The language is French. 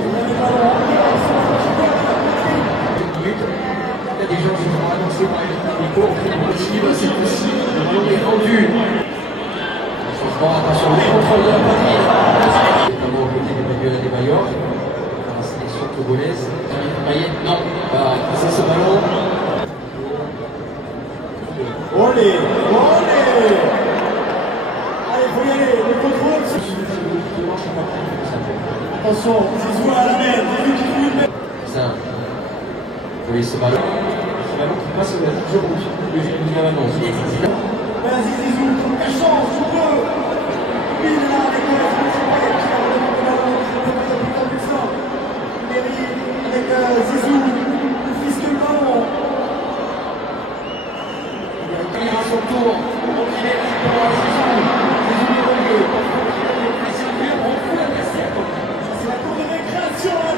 Il y a des gens qui vont annoncer par les cours. C'est possible. Le ballon est rendu. Attention, le contrôle de la poitrine. Notamment au côté des Manuela de Mayor. La sélection togolaise. Non, va passer ce ballon. Olé, olé. Allez, faut y aller, le contrôle. Attention, Zizou à la mer, Ça, vous voyez ce ballon. Ce ballon qui passe au toujours le annonce. Vas-y Zizou, ta chance, tu peux. Oui, là, avec la responsabilité qui a vraiment le ballon, avec Zizou, le fils de ballon. Il a son tour. Il est pour Zizou. Zizou est revenu. On fout la cassette. C'est la cour de récréation, là,